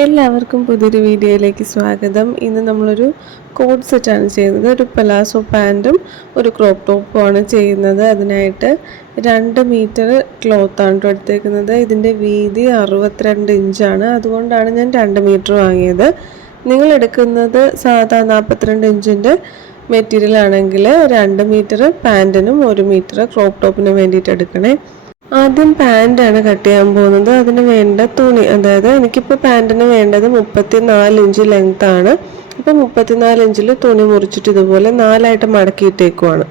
എല്ലാവർക്കും പുതിയൊരു വീഡിയോയിലേക്ക് സ്വാഗതം. ഇന്ന് നമ്മളൊരു കോഡ് സെറ്റാണ് ചെയ്യുന്നത്. ഒരു പലാസോ പാൻറ്റും ഒരു ക്രോപ്പ് ടോപ്പുമാണ് ചെയ്യുന്നത്. അതിനായിട്ട് 2 മീറ്റർ ക്ലോത്താണ് എടുത്തേക്കുന്നത്. ഇതിൻ്റെ വീതി 62 ഇഞ്ചാണ്. അതുകൊണ്ടാണ് ഞാൻ 2 മീറ്റർ വാങ്ങിയത്. നിങ്ങൾ എടുക്കുന്നത് സാധാ 42 ഇഞ്ചിൻ്റെ മെറ്റീരിയൽ ആണെങ്കിൽ 2 മീറ്റർ പാൻറ്റിനും 1 മീറ്റർ ക്രോപ്പ് ടോപ്പിനും വേണ്ടിയിട്ട് എടുക്കണേ. ആദ്യം പാൻറ്റാണ് കട്ട് ചെയ്യാൻ പോകുന്നത്. അതിന് വേണ്ട തുണി, അതായത് എനിക്കിപ്പോൾ പാൻറ്റിന് വേണ്ടത് 34 ഇഞ്ച് ലെങ്ത് ആണ്. അപ്പോൾ 34 ഇഞ്ചിൽ തുണി മുറിച്ചിട്ട് ഇതുപോലെ 4ആയിട്ട് മടക്കിയിട്ടേക്കുവാണ്.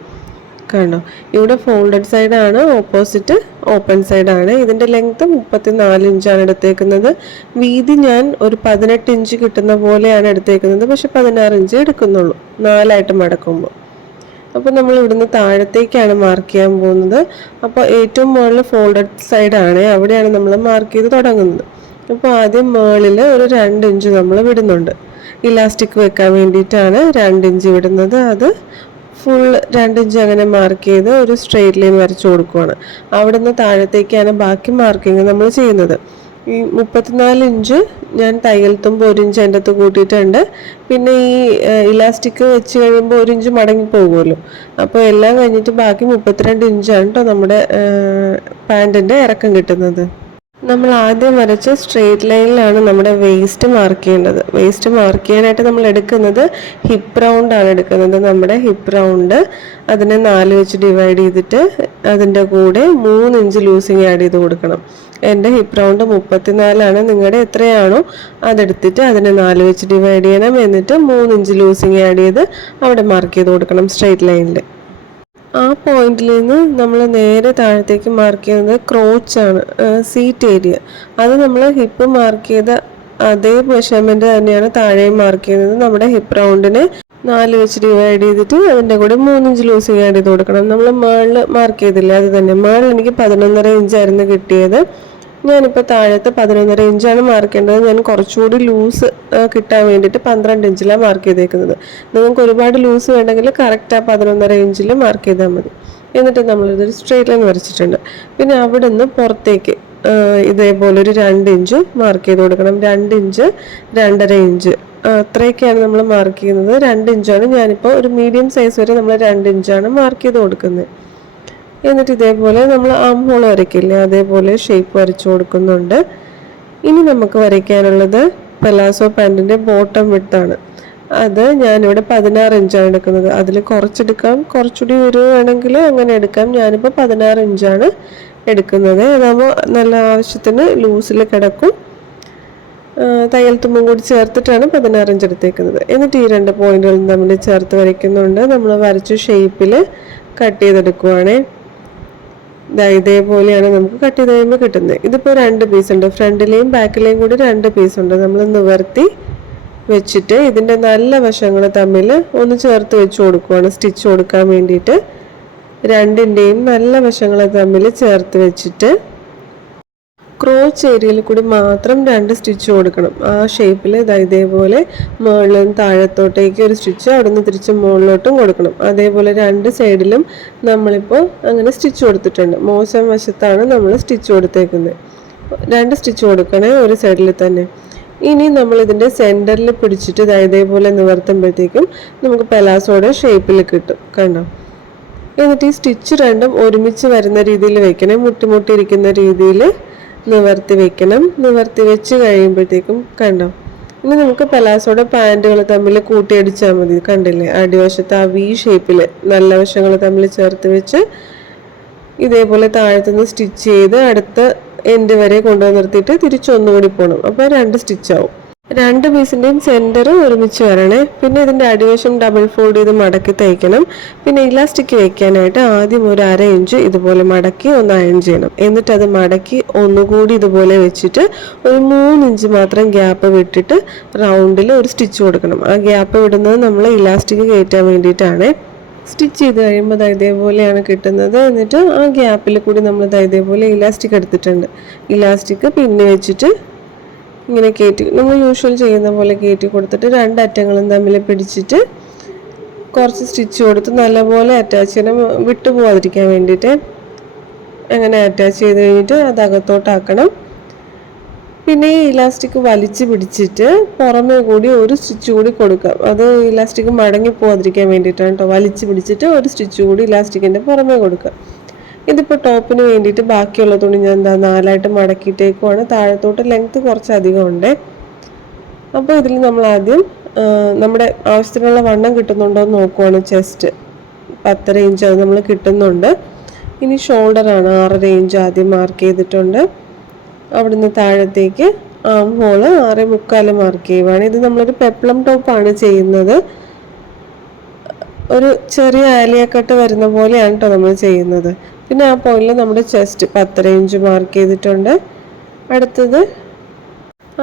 കണ്ടോ, ഇവിടെ ഫോൾഡഡ് സൈഡാണ്, ഓപ്പോസിറ്റ് ഓപ്പൺ സൈഡാണ്. ഇതിൻ്റെ ലെങ്ത് 34 ഇഞ്ചാണ് എടുത്തേക്കുന്നത്. വീതി ഞാൻ ഒരു 18 ഇഞ്ച് കിട്ടുന്ന പോലെയാണ് എടുത്തേക്കുന്നത്. പക്ഷെ 16 ഇഞ്ച് എടുക്കുന്നുള്ളൂ 4ആയിട്ട് മടക്കുമ്പോൾ. അപ്പോൾ നമ്മൾ ഇവിടുന്ന് താഴത്തേക്കാണ് മാർക്ക് ചെയ്യാൻ പോകുന്നത്. അപ്പോൾ ഏറ്റവും മുകളിൽ ഫോൾഡഡ് സൈഡാണ്, അവിടെയാണ് നമ്മൾ മാർക്ക് ചെയ്ത് തുടങ്ങുന്നത്. അപ്പോൾ ആദ്യം മുകളിൽ ഒരു 2 ഇഞ്ച് നമ്മൾ വിടുന്നുണ്ട്. ഇലാസ്റ്റിക് വെക്കാൻ വേണ്ടിയിട്ടാണ് 2 ഇഞ്ച് വിടുന്നത്. അത് ഫുൾ 2 ഇഞ്ച് അങ്ങനെ മാർക്ക് ചെയ്ത് ഒരു സ്ട്രെയിറ്റ് ലൈൻ വരച്ചു കൊടുക്കുകയാണ്. അവിടുന്ന് താഴത്തേക്കാണ് ബാക്കി മാർക്കിങ് നമ്മൾ ചെയ്യുന്നത്. ഈ 34 ഇഞ്ച് ഞാൻ തയ്യൽ തുമ്പ് 1 ഇഞ്ച് അതിൻ്റെ അകത്ത് കൂട്ടിയിട്ടുണ്ട്. പിന്നെ ഈ ഇലാസ്റ്റിക് വെച്ച് കഴിയുമ്പോൾ 1 ഇഞ്ച് മടങ്ങി പോകുമല്ലോ. അപ്പോൾ എല്ലാം കഴിഞ്ഞിട്ട് ബാക്കി 32 ഇഞ്ചാണ് കേട്ടോ നമ്മുടെ പാൻറ്റിൻ്റെ ഇറക്കം കിട്ടുന്നത്. നമ്മൾ ആദ്യം വരച്ച സ്ട്രെയിറ്റ് ലൈനിലാണ് നമ്മുടെ വേസ്റ്റ് മാർക്ക് ചെയ്യേണ്ടത്. വേസ്റ്റ് മാർക്ക് ചെയ്യാനായിട്ട് നമ്മൾ എടുക്കുന്നത് ഹിപ്പ് റൗണ്ടാണ് എടുക്കുന്നത്. നമ്മുടെ ഹിപ്പ് റൗണ്ട് അതിനെ 4 വെച്ച് ഡിവൈഡ് ചെയ്തിട്ട് അതിൻ്റെ കൂടെ 3 ഇഞ്ച് ലൂസിങ് ആഡ് ചെയ്ത് കൊടുക്കണം. എൻ്റെ ഹിപ്പ് റൗണ്ട് 34ആണ്. നിങ്ങളുടെ എത്രയാണോ അതെടുത്തിട്ട് അതിനെ 4 വെച്ച് ഡിവൈഡ് ചെയ്യണം. എന്നിട്ട് 3 ഇഞ്ച് ലൂസിങ് ആഡ് ചെയ്ത് അവിടെ മാർക്ക് ചെയ്ത് കൊടുക്കണം സ്ട്രെയിറ്റ് ലൈനിൽ. ആ പോയിന്റിൽ നിന്ന് നമ്മൾ നേരെ താഴത്തേക്ക് മാർക്ക് ചെയ്യുന്നത് ക്രോച്ചാണ്, സീറ്റ് ഏരിയ. അത് നമ്മൾ ഹിപ്പ് മാർക്ക് ചെയ്ത അതേ മെഷർമെൻറ്റ് തന്നെയാണ് താഴെയും മാർക്ക് ചെയ്യുന്നത്. നമ്മുടെ ഹിപ്പ് റൗണ്ടിനെ 4 വെച്ച് ഡിവൈഡ് ചെയ്തിട്ട് അതിൻ്റെ കൂടെ 3 ഇഞ്ച് ലൂസിങ് ആഡ് ചെയ്ത് കൊടുക്കണം. നമ്മൾ മേളിൽ മാർക്ക് ചെയ്തില്ല, അത് തന്നെ. മേളിൽ എനിക്ക് 11.5 ഇഞ്ചായിരുന്നു കിട്ടിയത്. ഞാനിപ്പോൾ താഴത്ത് 11.5 ഇഞ്ചാണ് മാർക്ക് ചെയ്യേണ്ടത്. ഞാൻ കുറച്ചുകൂടി ലൂസ് കിട്ടാൻ വേണ്ടിയിട്ട് 12 ഇഞ്ചിലാണ് മാർക്ക് ചെയ്തേക്കുന്നത്. നിങ്ങൾക്ക് ഒരുപാട് ലൂസ് വേണമെങ്കിൽ കറക്റ്റ് ആ 11.5 ഇഞ്ചിൽ മാർക്ക് ചെയ്താൽ മതി. എന്നിട്ട് നമ്മളിതൊരു സ്ട്രെയിറ്റ് ലൈൻ വരച്ചിട്ടുണ്ട്. പിന്നെ അവിടെ നിന്ന് പുറത്തേക്ക് ഇതേപോലെ ഒരു 2 ഇഞ്ച് മാർക്ക് ചെയ്ത് കൊടുക്കണം. 2 ഇഞ്ച് 2.5 ഇഞ്ച് അത്രയൊക്കെയാണ് നമ്മൾ മാർക്ക് ചെയ്യുന്നത്. 2 ഇഞ്ചാണ് ഞാനിപ്പോൾ ഒരു മീഡിയം സൈസ് വരെ നമ്മൾ 2 ഇഞ്ചാണ് മാർക്ക് ചെയ്ത് കൊടുക്കുന്നത്. എന്നിട്ട് ഇതേപോലെ നമ്മൾ ആം ഹോൾ വരയ്ക്കില്ലേ, അതേപോലെ ഷേപ്പ് വരച്ചു കൊടുക്കുന്നുണ്ട്. ഇനി നമുക്ക് വരയ്ക്കാനുള്ളത് പലാസോ പാൻറ്റിൻ്റെ ബോട്ടം വിഡ്ത്താണ്. അത് ഞാനിവിടെ 16 ഇഞ്ചാണ് എടുക്കുന്നത്. അതിൽ കുറച്ചെടുക്കാം, കുറച്ചുകൂടി വേണമെങ്കിൽ അങ്ങനെ എടുക്കാം. ഞാനിപ്പോൾ 16 ഇഞ്ചാണ് എടുക്കുന്നത്. അതാകുമ്പോൾ നല്ല ആവശ്യത്തിന് ലൂസിൽ കിടക്കും. തയ്യൽ തുമ്പും കൂടി ചേർത്തിട്ടാണ് 16 ഇഞ്ച് എടുത്തേക്കുന്നത്. എന്നിട്ട് ഈ 2 പോയിന്റുകളും തമ്മിൽ ചേർത്ത് വരയ്ക്കുന്നുണ്ട്. നമ്മൾ വരച്ച ഷേപ്പിൽ കട്ട് ചെയ്തെടുക്കുവാണേ. ഇതേപോലെയാണ് നമുക്ക് കട്ട് ചെയ്ത് കഴിയുമ്പോൾ കിട്ടുന്നത്. ഇതിപ്പോൾ 2 പീസ് ഉണ്ട്, ഫ്രണ്ടിലെയും ബാക്കിലെയും കൂടി 2 പീസ് ഉണ്ട്. നമ്മൾ നിവർത്തി വെച്ചിട്ട് ഇതിൻ്റെ നല്ല വശങ്ങൾ തമ്മിൽ ഒന്ന് ചേർത്ത് വെച്ച് കൊടുക്കുവാണ് സ്റ്റിച്ച് കൊടുക്കാൻ വേണ്ടിയിട്ട്. 2ൻ്റെയും നല്ല വശങ്ങൾ തമ്മിൽ ചേർത്ത് വെച്ചിട്ട് ക്രോച്ച് ഏരിയയിൽ കൂടി മാത്രം 2 സ്റ്റിച്ച് കൊടുക്കണം. ആ ഷേപ്പിൽ ഇതേപോലെ മുകളിൽ നിന്ന് താഴത്തോട്ടേക്ക് ഒരു സ്റ്റിച്ച്, അവിടെ നിന്ന് തിരിച്ച് മുകളിലോട്ടും കൊടുക്കണം. അതേപോലെ 2 സൈഡിലും നമ്മളിപ്പോൾ അങ്ങനെ സ്റ്റിച്ച് കൊടുത്തിട്ടുണ്ട്. മോശം വശത്താണ് നമ്മൾ സ്റ്റിച്ച് കൊടുത്തേക്കുന്നത്. 2 സ്റ്റിച്ച് കൊടുക്കണേ ഒരു സൈഡിൽ തന്നെ. ഇനി നമ്മൾ ഇതിൻ്റെ സെൻറ്ററിൽ പിടിച്ചിട്ട് ഇതേപോലെ നിവർത്തുമ്പോഴത്തേക്കും നമുക്ക് പലാസോയുടെ ഷേപ്പിൽ കിട്ടും. കണ്ടോ? എന്നിട്ട് ഈ സ്റ്റിച്ച് 2ഉം ഒരുമിച്ച് വരുന്ന രീതിയിൽ വെക്കണം. മുട്ടിമുട്ടിയിരിക്കുന്ന രീതിയിൽ നിവർത്തി വെക്കണം. നിവർത്തി വെച്ച് കഴിയുമ്പോഴത്തേക്കും കണ്ടോ, ഇനി നമുക്ക് പലാസോയുടെ പാൻറ്റുകൾ തമ്മിൽ കൂട്ടിയടിച്ചാൽ മതി. കണ്ടില്ലേ, അടിവശത്ത് ആ വി ഷേപ്പിൽ നല്ല വശങ്ങൾ തമ്മിൽ ചേർത്ത് വെച്ച് ഇതേപോലെ താഴത്തുനിന്ന് സ്റ്റിച്ച് ചെയ്ത് അടുത്ത എൻഡ് വരെ കൊണ്ടുവന്ന് നിർത്തിയിട്ട് തിരിച്ചൊന്നുകൂടി പോകണം. അപ്പോൾ 2 സ്റ്റിച്ചാവും. 2 പീസിൻ്റെയും സെൻറ്റർ ഒരുമിച്ച് വരണേ. പിന്നെ ഇതിൻ്റെ അടിവശം ഡബിൾ ഫോൾഡ് ചെയ്ത് മടക്കി തയ്ക്കണം. പിന്നെ ഇലാസ്റ്റിക് വയ്ക്കാനായിട്ട് ആദ്യം ഒരു 1/2 ഇഞ്ച് ഇതുപോലെ മടക്കി ഒന്ന് അയൺ ചെയ്യണം. എന്നിട്ട് അത് മടക്കി ഒന്നുകൂടി ഇതുപോലെ വെച്ചിട്ട് ഒരു 3 ഇഞ്ച് മാത്രം ഗ്യാപ്പ് വിട്ടിട്ട് റൗണ്ടിൽ ഒരു സ്റ്റിച്ച് കൊടുക്കണം. ആ ഗ്യാപ്പ് വിടുന്നത് നമ്മൾ ഇലാസ്റ്റിക് കയറ്റാൻ വേണ്ടിയിട്ടാണ്. സ്റ്റിച്ച് ചെയ്ത് കഴിയുമ്പോൾ ഇതേപോലെയാണ് കിട്ടുന്നത്. എന്നിട്ട് ആ ഗ്യാപ്പിൽ കൂടി നമ്മൾ ഇതേപോലെ ഇലാസ്റ്റിക് എടുത്തിട്ടുണ്ട്. ഇലാസ്റ്റിക് പിന്നെ വെച്ചിട്ട് ഇങ്ങനെ കയറ്റി നമ്മൾ യൂഷ്വൽ ചെയ്യുന്ന പോലെ കയറ്റി കൊടുത്തിട്ട് 2 അറ്റങ്ങളും തമ്മിൽ പിടിച്ചിട്ട് കുറച്ച് സ്റ്റിച്ച് കൊടുത്ത് നല്ലപോലെ അറ്റാച്ച് ചെയ്യണം, വിട്ടു പോകാതിരിക്കാൻ വേണ്ടിയിട്ട്. അങ്ങനെ അറ്റാച്ച് ചെയ്ത് കഴിഞ്ഞിട്ട് അത് അകത്തോട്ടാക്കണം. പിന്നെ ഈ ഇലാസ്റ്റിക് വലിച്ചു പിടിച്ചിട്ട് പുറമേ കൂടി ഒരു സ്റ്റിച്ച് കൂടി കൊടുക്കാം. അത് ഇലാസ്റ്റിക് മടങ്ങി പോകാതിരിക്കാൻ വേണ്ടിയിട്ടാണ് കേട്ടോ. വലിച്ചു പിടിച്ചിട്ട് ഒരു സ്റ്റിച്ച് കൂടി ഇലാസ്റ്റിക്കിൻ്റെ പുറമേ കൊടുക്കുക. ഇതിപ്പോൾ ടോപ്പിന് വേണ്ടിയിട്ട് ബാക്കിയുള്ള തുണി ഞാൻ എന്താ 4ആയിട്ട് മടക്കിയിട്ടേക്കുവാണ്. താഴത്തോട്ട് ലെങ്ത്ത് കുറച്ചധികം ഉണ്ട്. അപ്പോൾ ഇതിൽ നമ്മൾ ആദ്യം നമ്മുടെ ആവശ്യത്തിനുള്ള വണ്ണം കിട്ടുന്നുണ്ടോ എന്ന് നോക്കുവാണ്. ചെസ്റ്റ് 10.5 ഇഞ്ച് അത് നമ്മൾ കിട്ടുന്നുണ്ട്. ഇനി ഷോൾഡറാണ് 6.5 ഇഞ്ച് ആദ്യം മാർക്ക് ചെയ്തിട്ടുണ്ട്. അവിടുന്ന് താഴത്തേക്ക് ആം ഹോള് 6.25 മാർക്ക് ചെയ്യുവാണ്. ഇത് നമ്മളൊരു പെപ്ലം ടോപ്പാണ് ചെയ്യുന്നത്. ഒരു ചെറിയ ആലിയ കട്ട് വരുന്ന പോലെയാണ് കേട്ടോ നമ്മൾ ചെയ്യുന്നത്. പിന്നെ ആ പോയിന്റിൽ നമ്മുടെ ചെസ്റ്റ് 10.5 ഇഞ്ച് മാർക്ക് ചെയ്തിട്ടുണ്ട്. അടുത്തത്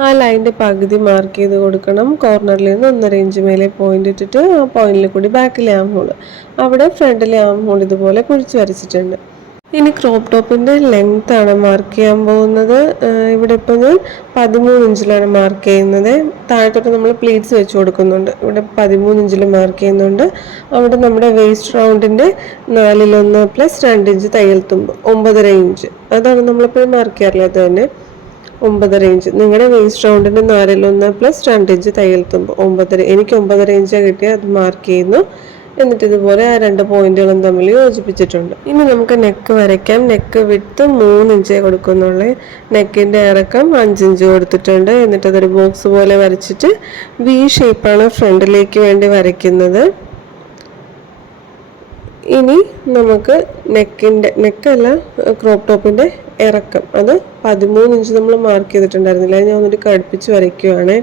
ആ ലൈൻ്റെ പകുതി മാർക്ക് ചെയ്ത് കൊടുക്കണം. കോർണറിൽ നിന്ന് 1.5 ഇഞ്ച് മേലെ പോയിന്റ് ഇട്ടിട്ട് ആ പോയിന്റിൽ കൂടി ബാക്കിലെ ആം ഹോൾ, അവിടെ ഫ്രണ്ടിലെ ആം ഹോൾ ഇതുപോലെ കുഴിച്ച് വരച്ചിട്ടുണ്ട്. ഇനി ക്രോപ്പ് ടോപ്പിൻ്റെ ലെങ്ത് ആണ് മാർക്ക് ചെയ്യാൻ പോകുന്നത്. ഇവിടെ ഇപ്പോൾ ഞാൻ 13 ഇഞ്ചിലാണ് മാർക്ക് ചെയ്യുന്നത്. താഴത്തോട്ട് നമ്മൾ പ്ലീറ്റ്സ് വെച്ച് കൊടുക്കുന്നുണ്ട്. ഇവിടെ 13 ഇഞ്ചിൽ മാർക്ക് ചെയ്യുന്നുണ്ട്. അവിടെ നമ്മുടെ വേസ്റ്റ് റൗണ്ടിൻ്റെ 4/1 പ്ലസ് 2 ഇഞ്ച് തയ്യൽ തുമ്പ് 9.5 ഇഞ്ച്, അതാണ് നമ്മളിപ്പോൾ മാർക്ക് ചെയ്യാറില്ല. അത് തന്നെ 9.5 ഇഞ്ച്. നിങ്ങളുടെ വേസ്റ്റ് റൗണ്ടിൻ്റെ 4/1 പ്ലസ് 2 ഇഞ്ച് തയ്യൽ തുമ്പ് 9.5. എനിക്ക് 9.5 ഇഞ്ചാണ് കിട്ടിയത്, അത് മാർക്ക് ചെയ്യുന്നു. എന്നിട്ട് ഇതുപോലെ ആ 2 പോയിന്റുകളും തമ്മിൽ യോജിപ്പിച്ചിട്ടുണ്ട്. ഇനി നമുക്ക് നെക്ക് വരയ്ക്കാം. നെക്ക് വിഡ്ത്ത് 3 ഇഞ്ചേ കൊടുക്കുന്നുള്ളൂ. നെക്കിൻ്റെ ഇറക്കം 5 ഇഞ്ച് കൊടുത്തിട്ടുണ്ട്. എന്നിട്ട് അതൊരു ബോക്സ് പോലെ വരച്ചിട്ട് വി ഷേപ്പാണ് ഫ്രണ്ടിലേക്ക് വേണ്ടി വരയ്ക്കുന്നത്. ഇനി നമുക്ക് നെക്കല്ല ക്രോപ്പ് ടോപ്പിൻ്റെ ഇറക്കം, അത് 13 ഇഞ്ച് നമ്മൾ മാർക്ക് ചെയ്തിട്ടുണ്ടായിരുന്നില്ല. ഞാൻ ഒന്നിട്ട് കടുപ്പിച്ച് വരയ്ക്കുകയാണ്.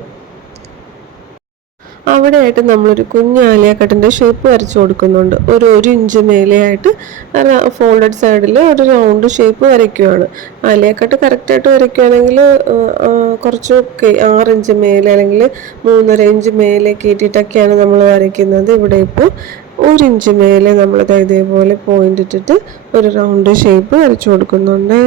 അവിടെയായിട്ട് നമ്മളൊരു കുഞ്ഞ് ആലിയ കട്ടിൻ്റെ ഷേപ്പ് വരച്ചു കൊടുക്കുന്നുണ്ട്. ഒരു ഇഞ്ച് മേലെയായിട്ട് ഫോൾഡഡ് സൈഡിൽ ഒരു റൗണ്ട് ഷേപ്പ് വരയ്ക്കുകയാണ്. ആലിയ കട്ട് കറക്റ്റായിട്ട് വരയ്ക്കുകയാണെങ്കിൽ കുറച്ച് 6 ഇഞ്ച് മേലെ അല്ലെങ്കിൽ 3.5 ഇഞ്ച് മേലെ കയറ്റിയിട്ടൊക്കെയാണ് നമ്മൾ വരയ്ക്കുന്നത്. ഇവിടെ ഇപ്പോൾ 1 ഇഞ്ച് മേലെ നമ്മളിത് ഇതേപോലെ പോയിന്റ് ഇട്ടിട്ട് ഒരു റൗണ്ട് ഷേപ്പ് വരച്ചു കൊടുക്കുന്നുണ്ട്.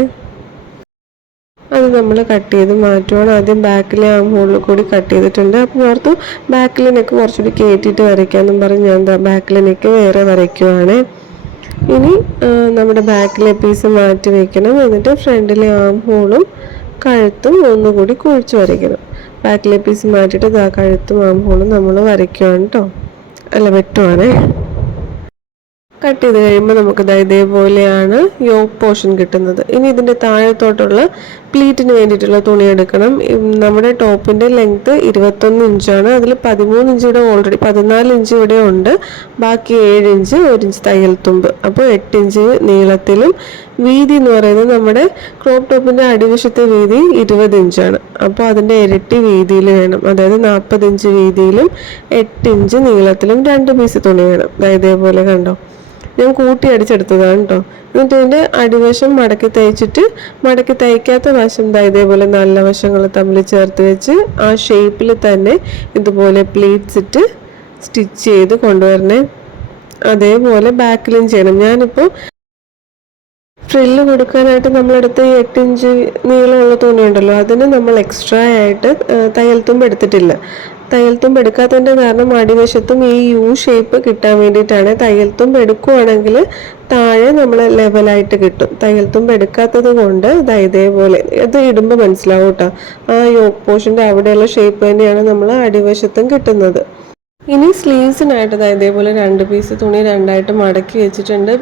അത് നമ്മൾ കട്ട് ചെയ്ത് മാറ്റുവാണ്. ആദ്യം ബാക്കിലെ ആം ഹോളിൽ കൂടി കട്ട് ചെയ്തിട്ടുണ്ട്. അപ്പോൾ ഓർത്തു ബാക്കിലെ നെക്ക് കുറച്ചുകൂടി കയറ്റിയിട്ട് വരയ്ക്കാമെന്നും പറഞ്ഞ് ഞാൻ ബാക്കിലെ നെക്ക് വേറെ വരയ്ക്കുവാണ്. ഇനി നമ്മുടെ ബാക്കിലെ പീസ് മാറ്റി വയ്ക്കണം. എന്നിട്ട് ഫ്രണ്ടിലെ ആം ഹോളും കഴുത്തും ഒന്നുകൂടി കുഴിച്ച് വരയ്ക്കണം. ബാക്കിലെ പീസ് മാറ്റിയിട്ട് കഴുത്തും ആം ഹോളും നമ്മൾ വരയ്ക്കുവാണ് കേട്ടോ, അല്ല വെട്ടുവാണേ. കട്ട് ചെയ്ത് കഴിയുമ്പോൾ നമുക്ക് ഇതേപോലെയാണ് യോക്ക് പോർഷൻ കിട്ടുന്നത്. ഇനി ഇതിൻ്റെ താഴത്തോട്ടുള്ള പ്ലീറ്റിന് വേണ്ടിയിട്ടുള്ള തുണി എടുക്കണം. നമ്മുടെ ടോപ്പിൻ്റെ ലെങ്ത്ത് 21 ഇഞ്ചാണ്. അതിൽ 13 ഇഞ്ച് ഇവിടെ ഓൾറെഡി 14 ഇഞ്ച് ഇവിടെ ഉണ്ട്. ബാക്കി 7 ഇഞ്ച് 1 ഇഞ്ച് തയ്യൽ തുമ്പ്, അപ്പോൾ 8 ഇഞ്ച് നീളത്തിലും. വീതി എന്ന് പറയുന്നത് നമ്മുടെ ക്രോപ്പ് ടോപ്പിൻ്റെ അടിവശത്തെ വീതി 20 ഇഞ്ചാണ്. അപ്പോൾ അതിൻ്റെ ഇരട്ടി വീതിയിൽ വേണം, അതായത് 40 ഇഞ്ച് വീതിയിലും 8 ഇഞ്ച് നീളത്തിലും 2 പീസ് തുണി വേണം. ഇതേപോലെ കണ്ടോ, ഞാൻ കൂട്ടി അടിച്ചെടുത്തതാണ് കേട്ടോ. എന്നിട്ട് ഇതിൻ്റെ അടിവശം മടക്കി തയ്ച്ചിട്ട് മടക്കി തയ്ക്കാത്ത വശം ഇതേപോലെ നല്ല വശങ്ങൾ തമ്മിൽ ചേർത്ത് വെച്ച് ആ ഷേപ്പിൽ തന്നെ ഇതുപോലെ പ്ലീറ്റ്സ് ഇട്ട് സ്റ്റിച്ച് ചെയ്ത് കൊണ്ടുവരണേ. അതേപോലെ ബാക്കിലും ചെയ്യണം. ഞാനിപ്പോൾ ഫ്രില്ല് കൊടുക്കാനായിട്ട് നമ്മളെടുത്ത് 8 ഇഞ്ച് നീളമുള്ള തുണി ഉണ്ടല്ലോ, അതിന് നമ്മൾ എക്സ്ട്രാ ആയിട്ട് തയ്യൽ തുമ്പ് എടുത്തിട്ടില്ല. തയ്യൽ തുമ്പ് എടുക്കാത്തതിൻ്റെ കാരണം അടിവശത്തും ഈ യു ഷേപ്പ് കിട്ടാൻ വേണ്ടിയിട്ടാണ്. തയ്യൽ തുമ്പ് എടുക്കുവാണെങ്കിൽ താഴെ നമ്മൾ ലെവലായിട്ട് കിട്ടും. തയ്യൽ തുമ്പ് എടുക്കാത്തത് കൊണ്ട് ഇതേപോലെ ഇത് ഇടുമ്പോൾ മനസ്സിലാവും കേട്ടോ. ആ യോക്ക് പോർഷൻ്റെ അവിടെയുള്ള ഷേപ്പ് തന്നെയാണ് നമ്മൾ അടിവശത്തും കിട്ടുന്നത്. ഇനി സ്ലീവ്സിനായിട്ട് ഇതേപോലെ 2 പീസ് തുണി 2ആയിട്ട് മടക്കി വെച്ചിട്ടുണ്ട്.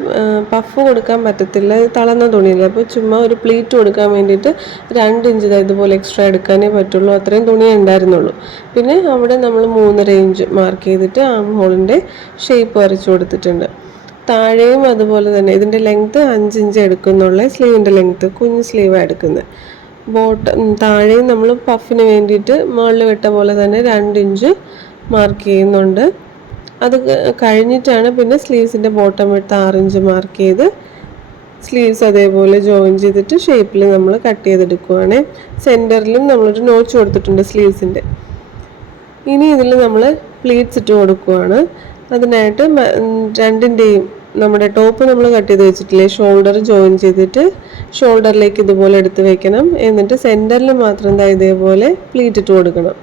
പഫ് കൊടുക്കാൻ പറ്റത്തില്ല, തളർന്ന തുണിയില്ല. അപ്പോൾ ചുമ്മാ ഒരു പ്ലീറ്റ് കൊടുക്കാൻ വേണ്ടിയിട്ട് 2 ഇഞ്ച് ഇതുപോലെ എക്സ്ട്രാ എടുക്കാനേ പറ്റുള്ളൂ. അത്രയും തുണിയേ ഉണ്ടായിരുന്നുള്ളൂ. പിന്നെ അവിടെ നമ്മൾ 3.5 ഇഞ്ച് മാർക്ക് ചെയ്തിട്ട് ആം ഹോളിൻ്റെ ഷേപ്പ് വരച്ചു കൊടുത്തിട്ടുണ്ട്. താഴെയും അതുപോലെ തന്നെ ഇതിൻ്റെ ലെങ്ത്ത് 5 ഇഞ്ച് എടുക്കുന്നുള്ള സ്ലീവിൻ്റെ ലെങ്ത്ത്, കുഞ്ഞ് സ്ലീവാണ് എടുക്കുന്നത്. താഴെയും നമ്മൾ പഫിന് വേണ്ടിയിട്ട് മുകളിൽ വിട്ട പോലെ തന്നെ 2 ഇഞ്ച് മാർക്ക് ചെയ്യുന്നുണ്ട്. അത് കഴിഞ്ഞിട്ടാണ് പിന്നെ സ്ലീവ്സിൻ്റെ ബോട്ടം വിട്ട് 6 ഇഞ്ച് മാർക്ക് ചെയ്ത് സ്ലീവ്സ് അതേപോലെ ജോയിൻ ചെയ്തിട്ട് ഷേപ്പിൽ നമ്മൾ കട്ട് ചെയ്തെടുക്കുവാണ്. സെൻറ്ററിലും നമ്മളൊരു നോച്ച് കൊടുത്തിട്ടുണ്ട് സ്ലീവ്സിൻ്റെ. ഇനി ഇതിൽ നമ്മൾ പ്ലീറ്റ്സ് ഇട്ട് കൊടുക്കുവാണ്. അതിനായിട്ട് രണ്ടിൻ്റെയും നമ്മുടെ ടോപ്പ് നമ്മൾ കട്ട് ചെയ്ത് വെച്ചിട്ടില്ലേ, ഷോൾഡർ ജോയിൻ ചെയ്തിട്ട് ഷോൾഡറിലേക്ക് ഇതുപോലെ എടുത്ത് വെക്കണം. എന്നിട്ട് സെൻറ്ററിൽ മാത്രം ഇതേപോലെ പ്ലീറ്റ് ഇട്ട് കൊടുക്കണം.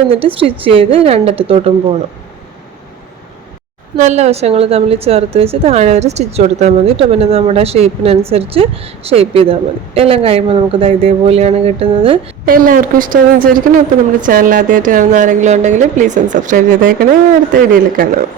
എന്നിട്ട് സ്റ്റിച്ച് ചെയ്ത് 2 അറ്റത്തോട്ടും പോകണം. നല്ല വശങ്ങൾ തമ്മിൽ ചേർത്ത് വെച്ച് താഴെ ഒരു സ്റ്റിച്ച് കൊടുത്താൽ മതി കേട്ടോ. പിന്നെ നമ്മുടെ ഷേപ്പിനനുസരിച്ച് ഷേപ്പ് ചെയ്താൽ മതി. എല്ലാം കഴിയുമ്പോൾ നമുക്ക് ഇതേപോലെയാണ് കിട്ടുന്നത്. എല്ലാവർക്കും ഇഷ്ടമെന്ന് വിചാരിക്കണം. അപ്പോൾ നമ്മുടെ ചാനൽ ആദ്യമായിട്ട് കാണുന്ന ആരെങ്കിലും ഉണ്ടെങ്കിൽ പ്ലീസ് ഒന്ന് സബ്സ്ക്രൈബ് ചെയ്തേക്കണേ. അടുത്ത വീഡിയോയിൽ കാണാം.